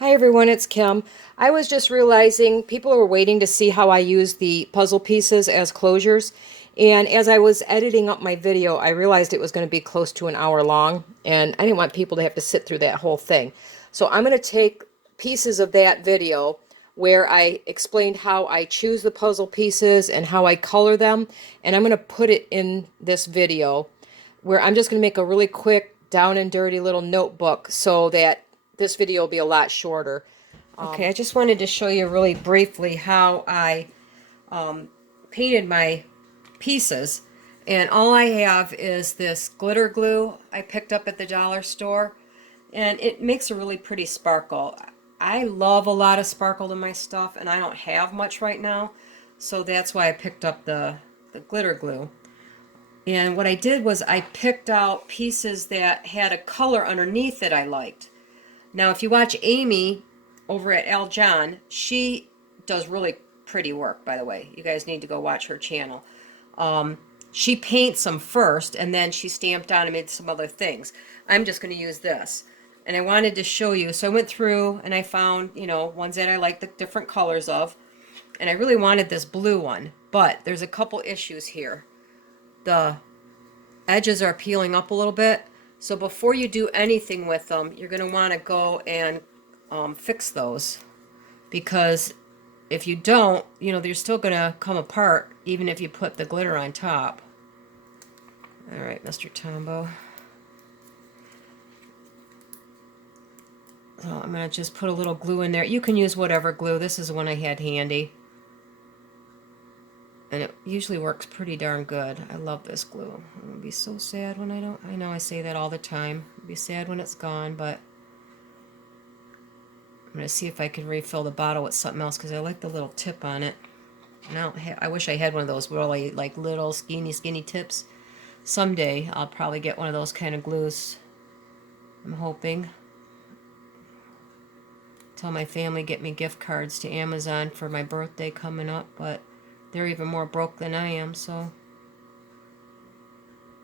Hi everyone, it's Kim. I was just realizing people are waiting to see how I use the puzzle pieces as closures. And as I was editing up my video, I realized it was going to be close to an hour long, and I didn't want people to have to sit through that whole thing. So I'm going to take pieces of that video where I explained how I choose the puzzle pieces and how I color them, and I'm going to put it in this video where I'm just going to make a really quick down and dirty little notebook so that this video will be a lot shorter. Okay, I just wanted to show you really briefly how I painted my pieces. And all I have is this glitter glue I picked up at the dollar store. And it makes a really pretty sparkle. I love a lot of sparkle in my stuff, and I don't have much right now. So that's why I picked up the glitter glue. And what I did was I picked out pieces that had a color underneath that I liked. Now, if you watch Amy over at Al John, she does really pretty work, by the way. You guys need to go watch her channel. She paints them first, and then she stamped on and made some other things. I'm just going to use this. And I wanted to show you. So I went through and I found, ones that I like the different colors of. And I really wanted this blue one. But there's a couple issues here. The edges are peeling up a little bit. So before you do anything with them, you're going to want to go and fix those, because if you don't, they're still going to come apart even if you put the glitter on top. All right, Mr. Tombo. So I'm going to just put a little glue in there. You can use whatever glue. This is the one I had handy. And it usually works pretty darn good. I love this glue. I'm going to be so sad when I don't. I know I say that all the time. I'll be sad when it's gone, but I'm going to see if I can refill the bottle with something else because I like the little tip on it. And I wish I had one of those really like little skinny tips. Someday I'll probably get one of those kind of glues. I'm hoping. Tell my family get me gift cards to Amazon for my birthday coming up, but they're even more broke than I am, so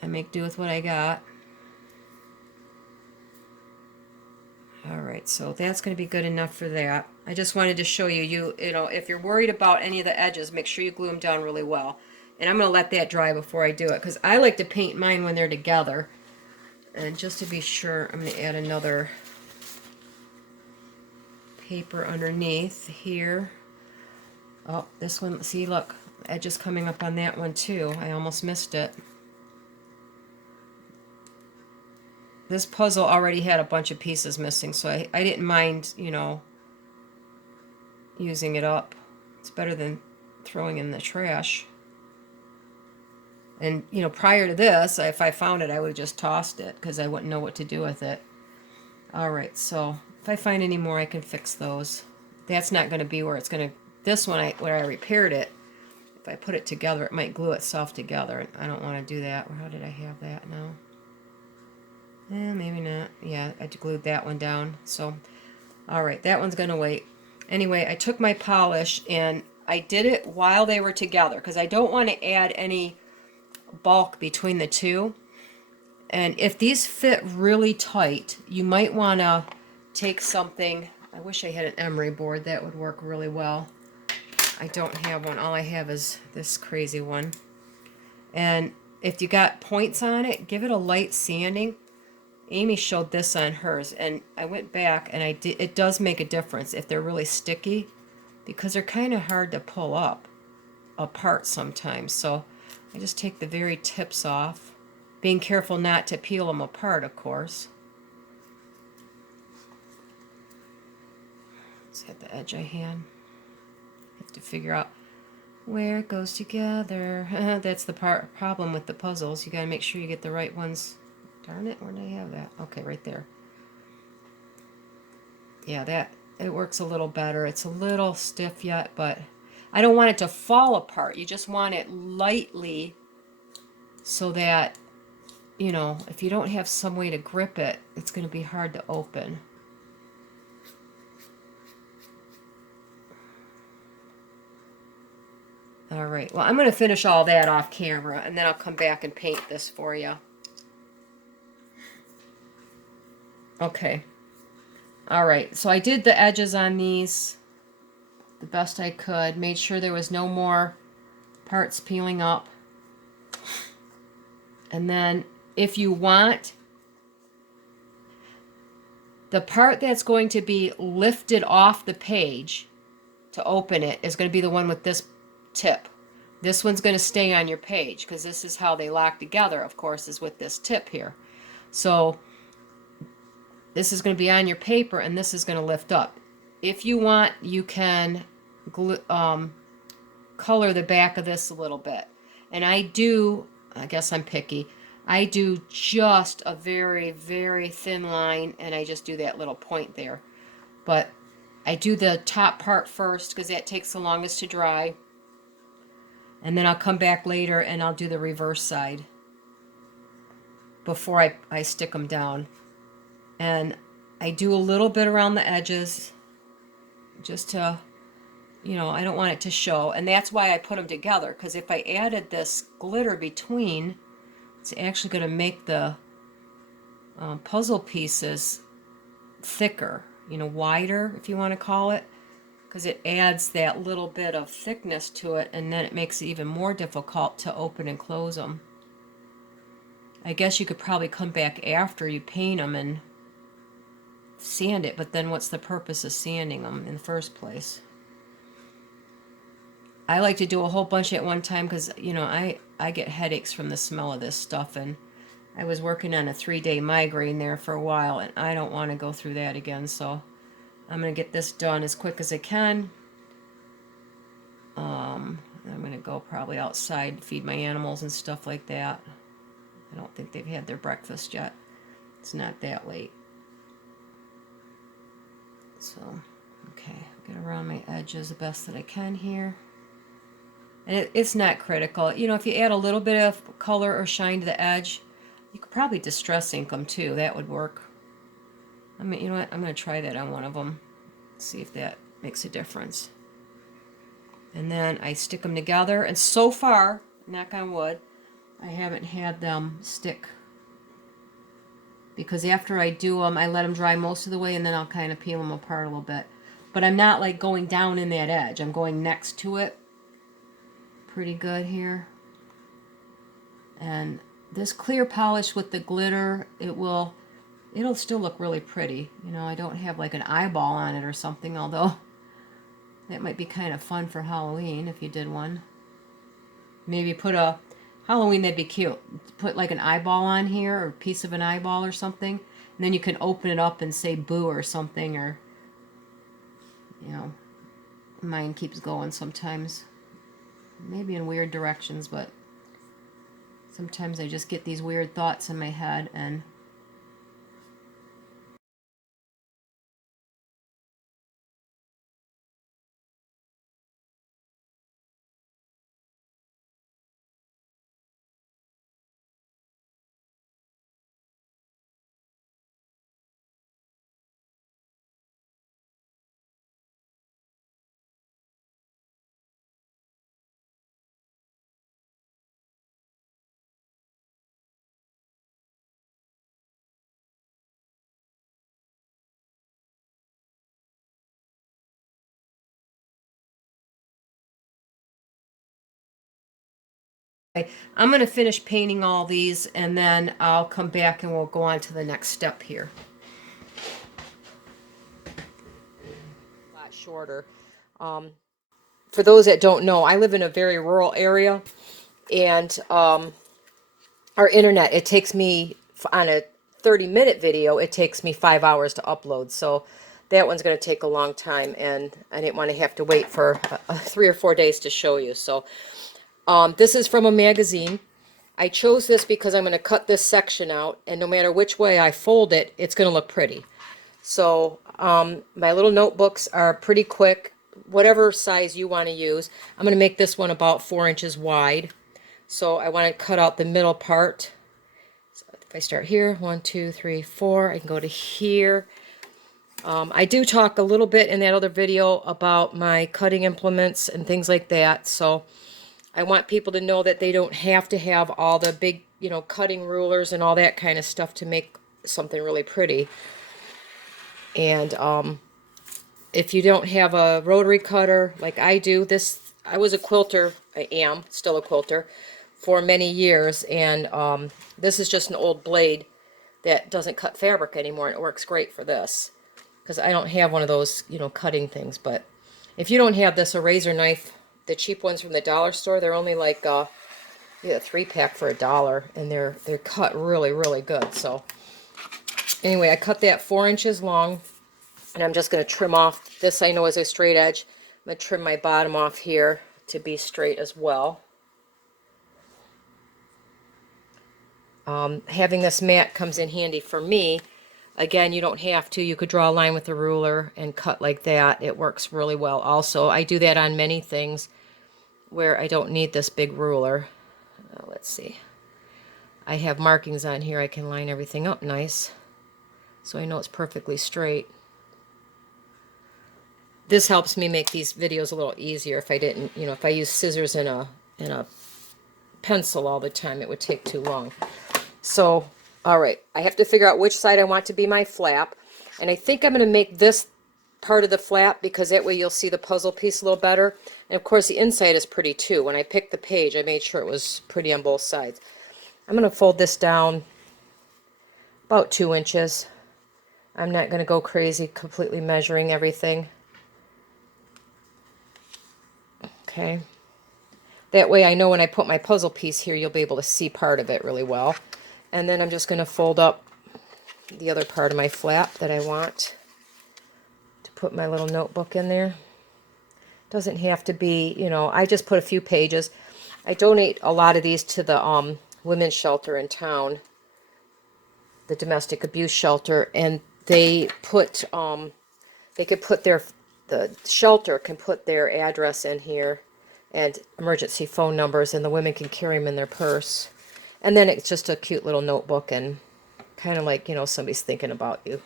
I make do with what I got. Alright, so that's going to be good enough for that. I just wanted to show you, if you're worried about any of the edges, make sure you glue them down really well. And I'm going to let that dry before I do it, because I like to paint mine when they're together. And just to be sure, I'm going to add another paper underneath here. Oh, this one, see, look, edges coming up on that one too. I almost missed it. This puzzle already had a bunch of pieces missing, so I didn't mind, using it up. It's better than throwing in the trash. And, prior to this, if I found it, I would have just tossed it because I wouldn't know what to do with it. Alright, so if I find any more, I can fix those. That's not going to be where it's going to... This one, where I repaired it, if I put it together, it might glue itself together. I don't want to do that. How did I have that now? Maybe not. Yeah, I glued that one down. So, alright, that one's going to wait. Anyway, I took my polish and I did it while they were together because I don't want to add any bulk between the two. And if these fit really tight, you might want to take something... I wish I had an emery board. That would work really well. I don't have one. All I have is this crazy one. And if you got points on it, give it a light sanding. Amy showed this on hers, and I went back and it does make a difference if they're really sticky, because they're kind of hard to pull apart sometimes. So I just take the very tips off, being careful not to peel them apart, of course. Let's hit the edge I had. Have to figure out where it goes together. That's the problem with the puzzles. You got to make sure you get the right ones. Darn it, where did I have that? Okay, right there. Yeah, it works a little better. It's a little stiff yet, but I don't want it to fall apart. You just want it lightly so that, if you don't have some way to grip it, it's going to be hard to open. Alright, well, I'm going to finish all that off camera, and then I'll come back and paint this for you. Okay. All right, so I did the edges on these the best I could, made sure there was no more parts peeling up. And then if you want, the part that's going to be lifted off the page to open it is going to be the one with this tip. This one's going to stay on your page because this is how they lock together, of course, is with this tip here. So this is going to be on your paper and this is going to lift up. If you want, you can color the back of this a little bit. And I guess I'm picky, I do just a very, very thin line and I just do that little point there. But I do the top part first because that takes the longest to dry. And then I'll come back later and I'll do the reverse side before I stick them down. And I do a little bit around the edges just to, I don't want it to show. And that's why I put them together, because if I added this glitter between, it's actually going to make the puzzle pieces thicker, wider, if you want to call it, because it adds that little bit of thickness to it, and then it makes it even more difficult to open and close them. I guess you could probably come back after you paint them and sand it, but then what's the purpose of sanding them in the first place? I like to do a whole bunch at one time because, I get headaches from the smell of this stuff, and I was working on a 3-day migraine there for a while, and I don't want to go through that again, so I'm going to get this done as quick as I can. I'm going to go probably outside, feed my animals and stuff like that. I don't think they've had their breakfast yet. It's not that late. So, okay, get around my edges the best that I can here. And it's not critical. If you add a little bit of color or shine to the edge, you could probably distress ink them too. That would work. I mean, you know what? I'm going to try that on one of them. See if that makes a difference. And then I stick them together. And so far, knock on wood, I haven't had them stick. Because after I do them, I let them dry most of the way and then I'll kind of peel them apart a little bit. But I'm not like going down in that edge. I'm going next to it. Pretty good here. And this clear polish with the glitter, it'll still look really pretty. I don't have like an eyeball on it or something, although that might be kind of fun for Halloween if you did one. Maybe Halloween, that'd be cute. Put like an eyeball on here or a piece of an eyeball or something. And then you can open it up and say boo or something, or, mine keeps going sometimes. Maybe in weird directions, but sometimes I just get these weird thoughts in my head and I'm going to finish painting all these and then I'll come back and we'll go on to the next step here. A lot shorter. For those that don't know, I live in a very rural area, and our internet, it takes me, on a 30-minute video, it takes me 5 hours to upload. So that one's going to take a long time, and I didn't want to have to wait for 3 or 4 days to show you. So this is from a magazine. I chose this because I'm going to cut this section out, and no matter which way I fold it, it's going to look pretty. So my little notebooks are pretty quick, whatever size you want to use. I'm going to make this one about 4 inches wide. So I want to cut out the middle part. So if I start here, 1, 2, 3, 4, I can go to here. I do talk a little bit in that other video about my cutting implements and things like that. So I want people to know that they don't have to have all the big, cutting rulers and all that kind of stuff to make something really pretty. And if you don't have a rotary cutter like I do, I was a quilter, I am still a quilter, for many years, and this is just an old blade that doesn't cut fabric anymore, and it works great for this, because I don't have one of those, cutting things. But if you don't have this, a razor knife, the cheap ones from the dollar store, they're only like a 3-pack for $1, and they're cut really, really good. So anyway, I cut that 4 inches long, and I'm just going to trim off. This I know is a straight edge. I'm going to trim my bottom off here to be straight as well. Having this mat comes in handy for me. Again, you don't have to. You could draw a line with a ruler and cut like that. It works really well also. I do that on many things where I don't need this big ruler. Let's see. I have markings on here. I can line everything up nice, so I know it's perfectly straight. This helps me make these videos a little easier. If I didn't, if I use scissors and a pencil all the time, it would take too long. So, all right, I have to figure out which side I want to be my flap, and I think I'm going to make this part of the flap, because that way you'll see the puzzle piece a little better. And of course the inside is pretty too. When I picked the page, I made sure it was pretty on both sides. I'm going to fold this down about 2 inches. I'm not going to go crazy completely measuring everything. Okay. That way I know when I put my puzzle piece here, you'll be able to see part of it really well. And then I'm just going to fold up the other part of my flap that I want to put my little notebook in there. Doesn't have to be, I just put a few pages. I donate a lot of these to the women's shelter in town, the domestic abuse shelter, and they put, they could put the shelter can put their address in here and emergency phone numbers, and the women can carry them in their purse. And then it's just a cute little notebook, and kind of like, somebody's thinking about you.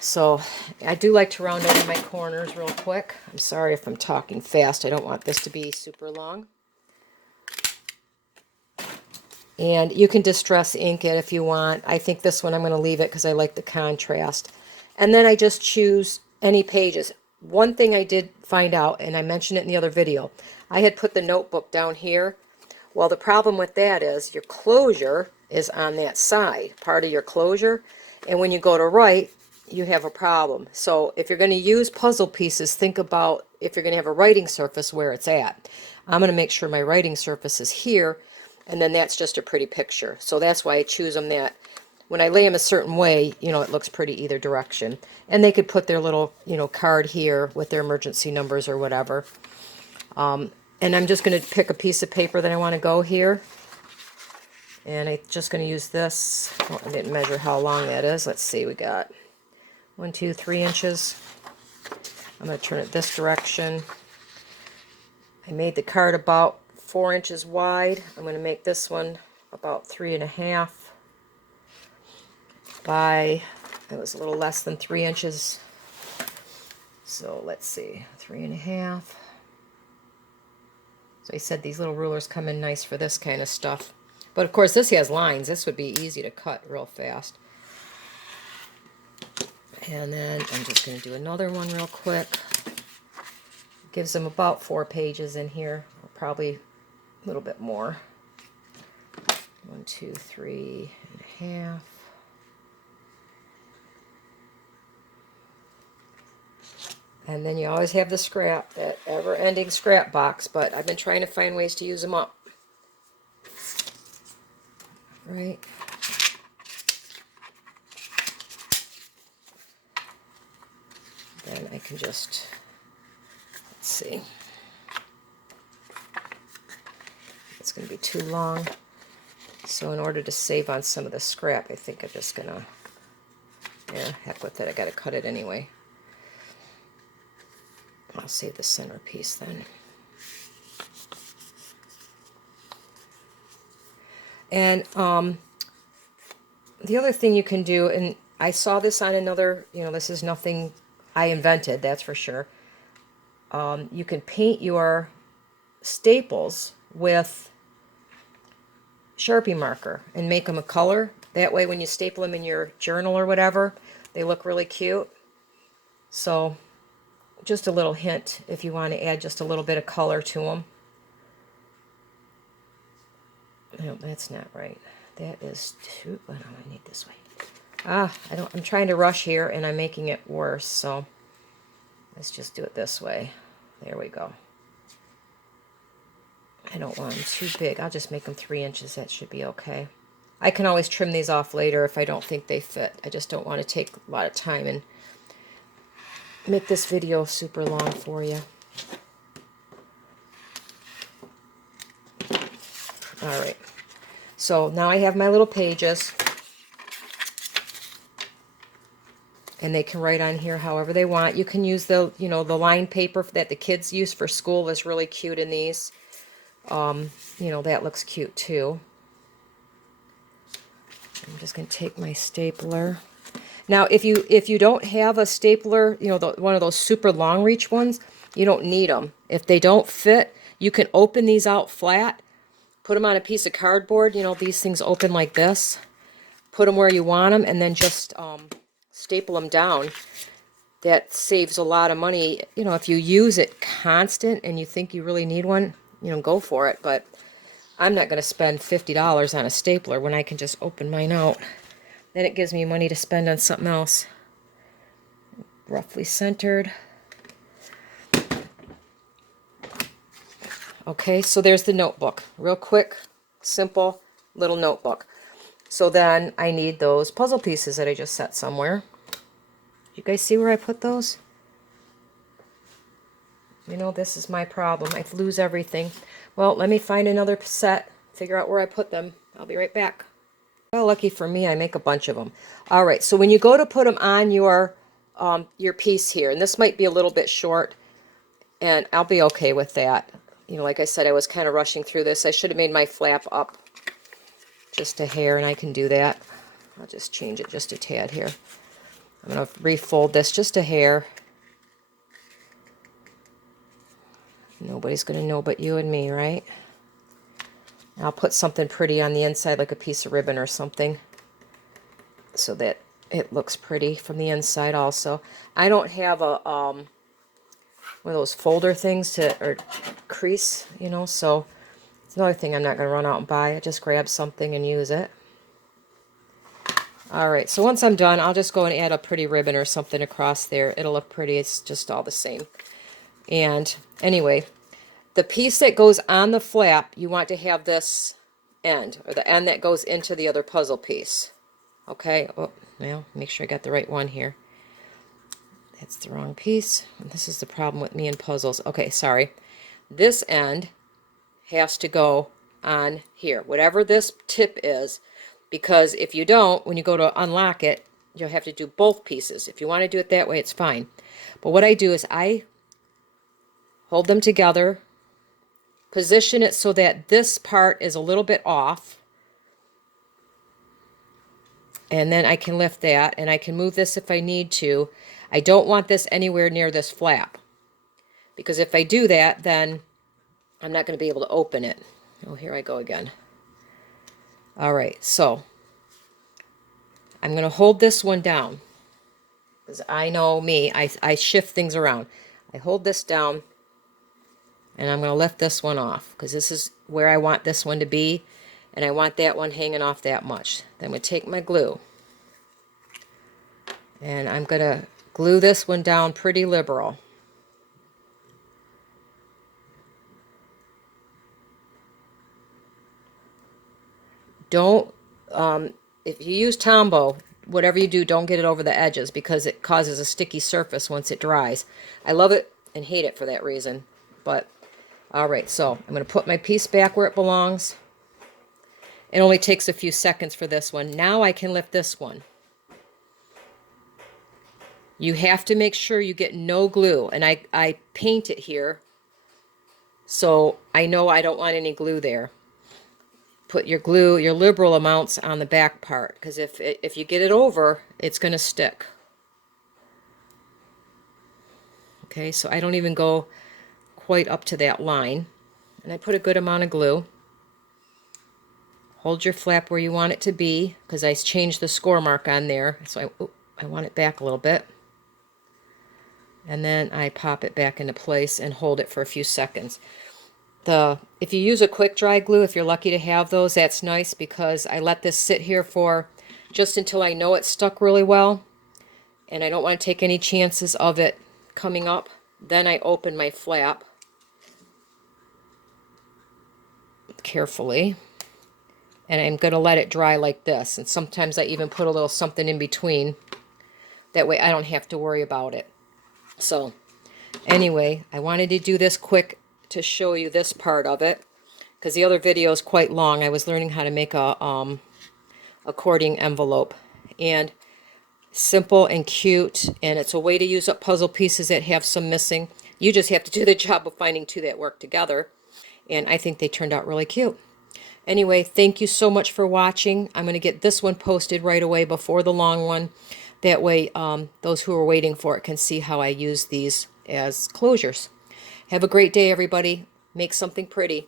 So I do like to round over my corners real quick. I'm sorry if I'm talking fast. I don't want this to be super long. And you can distress ink it if you want. I think this one I'm going to leave it because I like the contrast. And then I just choose any pages. One thing I did find out, and I mentioned it in the other video, I had put the notebook down here. Well, the problem with that is your closure is on that side, part of your closure. And when you go to write, you have a problem. So if you're going to use puzzle pieces, think about if you're going to have a writing surface where it's at. I'm going to make sure my writing surface is here, and then that's just a pretty picture. So that's why I choose them that. When I lay them a certain way, it looks pretty either direction. And they could put their little, card here with their emergency numbers or whatever. And I'm just going to pick a piece of paper that I want to go here. And I'm just going to use this. Oh, I didn't measure how long that is. Let's see, we got 1, 2, 3 inches. I'm going to turn it this direction. I made the card about 4 inches wide. I'm going to make this one about 3.5 by, it was a little less than 3 inches. So let's see, 3.5. So I said these little rulers come in nice for this kind of stuff. But of course this has lines. This would be easy to cut real fast. And then I'm just going to do another one real quick. Gives them about 4 pages in here, or probably a little bit more. 1, 2, 3.5. And then you always have the scrap, that ever-ending scrap box, but I've been trying to find ways to use them up. Right. Then I can just, let's see. It's going to be too long. So in order to save on some of the scrap, I think I'm just going to, heck with it. I got to cut it anyway. I'll save the centerpiece then. And the other thing you can do, and I saw this on another, this is nothing I invented, that's for sure. You can paint your staples with Sharpie marker and make them a color. That way when you staple them in your journal or whatever, They look really cute. So just a little hint if you want to add just a little bit of color to them. No, that's not right. That is too, I don't need this way. I'm trying to rush here and I'm making it worse, so let's just do it this way. There we go. I don't want them too big. I'll just make them 3 inches. That should be okay. I can always trim these off later if I don't think they fit. I just don't want to take a lot of time and make this video super long for you. All right. So now I have my little pages. And they can write on here however they want. You can use the, you know, the lined paper that the kids use for school is really cute in these. You know, that looks cute too. I'm just going to take my stapler. Now, if you don't have a stapler, you know, one of those super long reach ones, you don't need them. If they don't fit, you can open these out flat, put them on a piece of cardboard. You know, these things open like this. Put them where you want them, and then just staple them down. That saves a lot of money. You know, if you use it constant and you think you really need one, you know, go for it. But I'm not going to spend $50 on a stapler when I can just open mine out. Then it gives me money to spend on something else. Roughly centered. Okay, so there's the notebook. Real quick, simple little notebook. So then I need those puzzle pieces that I just set somewhere. You guys see where I put those? You know, this is my problem. I lose everything. Well, let me find another set, figure out where I put them. I'll be right back. Well, lucky for me, I make a bunch of them. All right, so when you go to put them on your piece here, and this might be a little bit short, and I'll be okay with that. You know, like I said, I was kind of rushing through this. I should have made my flap up just a hair, and I can do that. I'll just change it just a tad here. I'm going to refold this just a hair. Nobody's going to know but you and me, right? I'll put something pretty on the inside, like a piece of ribbon or something, so that it looks pretty from the inside also. I don't have a one of those folder things or crease, you know, so it's another thing I'm not going to run out and buy. I just grab something and use it. All right, so once I'm done, I'll just go and add a pretty ribbon or something across there. It'll look pretty. It's just all the same. And anyway, the piece that goes on the flap, you want to have this end, or the end that goes into the other puzzle piece. Okay, oh, well, make sure I got the right one here. That's the wrong piece. And this is the problem with me and puzzles. Okay, sorry. This end has to go on here, whatever this tip is, because if you don't, when you go to unlock it, you'll have to do both pieces. If you want to do it that way, it's fine. But what I do is I hold them together, position it so that this part is a little bit off, and then I can lift that, and I can move this if I need to. I don't want this anywhere near this flap, because if I do that, then I'm not going to be able to open it. Oh, here I go again. All right, so I'm going to hold this one down, because I know me, I shift things around. I hold this down, and I'm going to lift this one off, because this is where I want this one to be, and I want that one hanging off that much. Then I'm going to take my glue, and I'm going to glue this one down pretty liberal. Don't, if you use Tombow, whatever you do, don't get it over the edges, because it causes a sticky surface once it dries. I love it and hate it for that reason, but all right, so I'm going to put my piece back where it belongs. It only takes a few seconds for this one. Now I can lift this one. You have to make sure you get no glue, and I paint it here, so I know I don't want any glue there. Put your glue, your liberal amounts, on the back part, because if you get it over, it's going to stick. Okay, so I don't even go quite up to that line, and I put a good amount of glue. Hold your flap where you want it to be, because I changed the score mark on there, so I want it back a little bit. And then I pop it back into place and hold it for a few seconds. If you use a quick dry glue, if you're lucky to have those, that's nice because I let this sit here for just until I know it's stuck really well. And I don't want to take any chances of it coming up. Then I open my flap carefully. And I'm going to let it dry like this. And sometimes I even put a little something in between. That way I don't have to worry about it. So anyway, I wanted to do this quick to show you this part of it. Because the other video is quite long. I was learning how to make a cording envelope. And simple and cute. And it's a way to use up puzzle pieces that have some missing. You just have to do the job of finding two that work together. And I think they turned out really cute. Anyway, thank you so much for watching. I'm going to get this one posted right away before the long one. That way, those who are waiting for it can see how I use these as closures. Have a great day, everybody. Make something pretty.